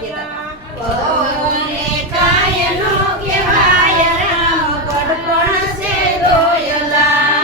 કહેતા વહુને કાંઈ નો કહેવાય રામ ગઢપણ છે દોયલા.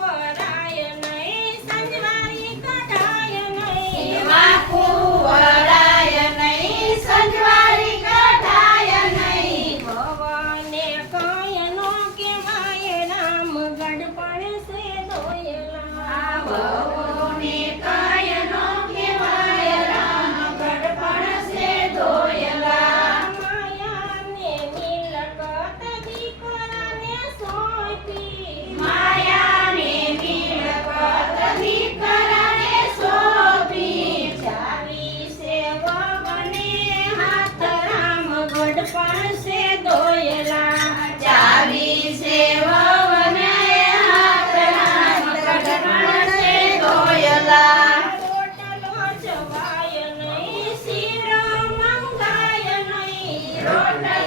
વરાય નહીં સંજવારી કઢાય નહીં વાકુ વળાય નહીં સંજવારી કઢાય નહીં. ભવને કાંઈ નો કહેવાય રામ ગઢપણ છે દોયલા. વહુને કાંઈ નો કહેવાય રામ ગઢપણ છે દોયલા. માયાને મિલકત દીકરાને સોંપી માયાને મિલકત દીકરાને સોંપી. ચાવી છે વવને હાથ રામ ગઢપણ છે દોયલા. ચાવી છે વવને હાથ રામ ગઢપણ છે દોયલા. રોટલો ચવાય નહીં શીરો મંગાય નહીં રોટલો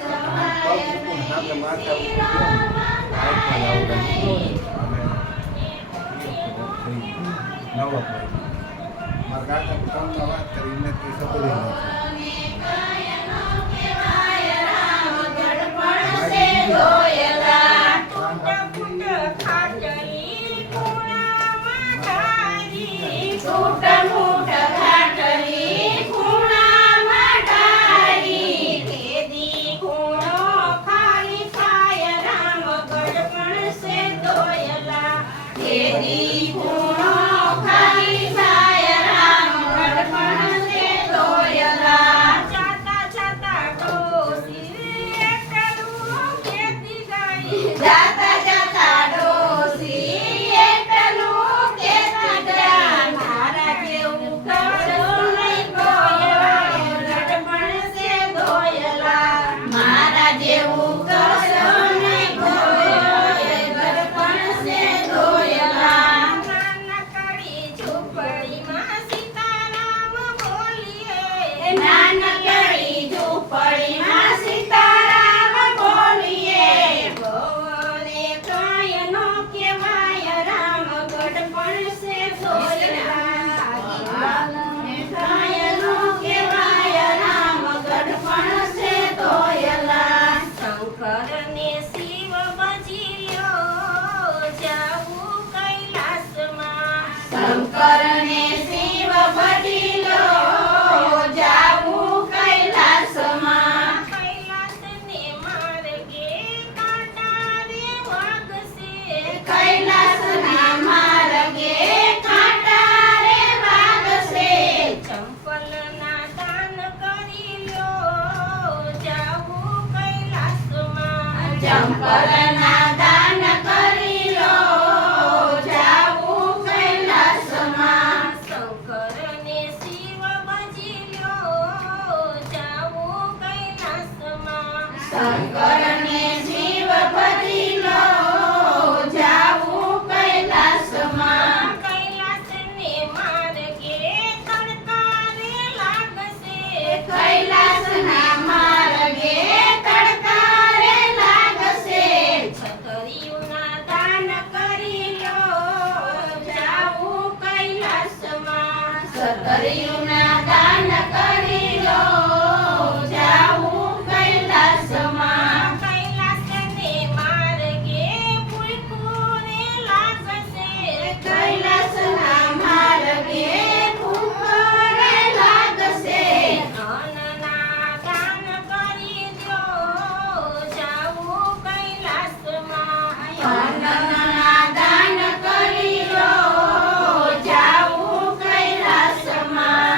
ચવાય નહીં શીરો મંગાય નહીં. વહુને કાંઈ નો કહેવાય રામ ગઢપણ છે દોયલા. ખાટલી ખૂણામાં ઢાળી છૂટ મૂઠ ખાટલી ખૂણામાં ઢાળી. કેદી ખૂણો ખાલી થાય રામ ગઢપણ છે દોયલા. કેદી ખૂણો ખાલી થાય રામ ગઢપણ છે દોયલા. જાતા જાતા ડોસી એકલું કેતી ગઈ. જાતા જાતા ડોસી એકલું કહેતી ગયા. મારા જેવું કશું નહીં કોઈ ગઢપણ છે દોયલા. મારા જેવું કરશો નહીં કોઈ ગઢપણ છે દોયલા. નાનકડી ઝૂંપડીમાં સીતારામ બોલીએ. નાનકડી ઝૂંપડીમાં સીતારામ બોલીએ. ભવને કાંઈ નો કહેવાય રામ ગઢપણ છે દોયલા. કાંઈ નો કહેવાય રામ ગઢપણ છે દોયલા. શંકરને શિવ ભજ્યો જાવું કૈલાસમાં. શંકરને શિવ ભજીલો જાવું કૈલાસમાં. કૈલાસને માર્ગે કાંટા રે વાગશે. કૈલાસના માર્ગે કાંટા રે વાગશે. ચંપલના દાન કરી લ્યો જાવું કૈલાસમાં. ચંપલના દાન કરી લો જાવું કૈલાસમાં. શંકરને શિવ ભજી લ્યો જાવું કૈલાસમાં. શંકરને શિવ ભજીલો જાવું કૈલાસમાં. કૈલાસને માર્ગે તડકારે લાગશે. કૈલાસના માર્ગે તડકા રે લાગશે. છતરીઓના દાન કરી લ્યો જાવું કૈલાસમાં. સતરિયુના દાન કરી લો જાવું કૈલાસમાં. કૈલાસને માર્ગે પુલકુરે લાગશે. કૈલાસના માર્ગે ભૂખ રે લાગશે. ધનના દાન કરી દ્યો જાવું કૈલાસમાં. ધનના દાન કરી લો જાવું કૈલાસમાં.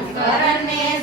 શંકરને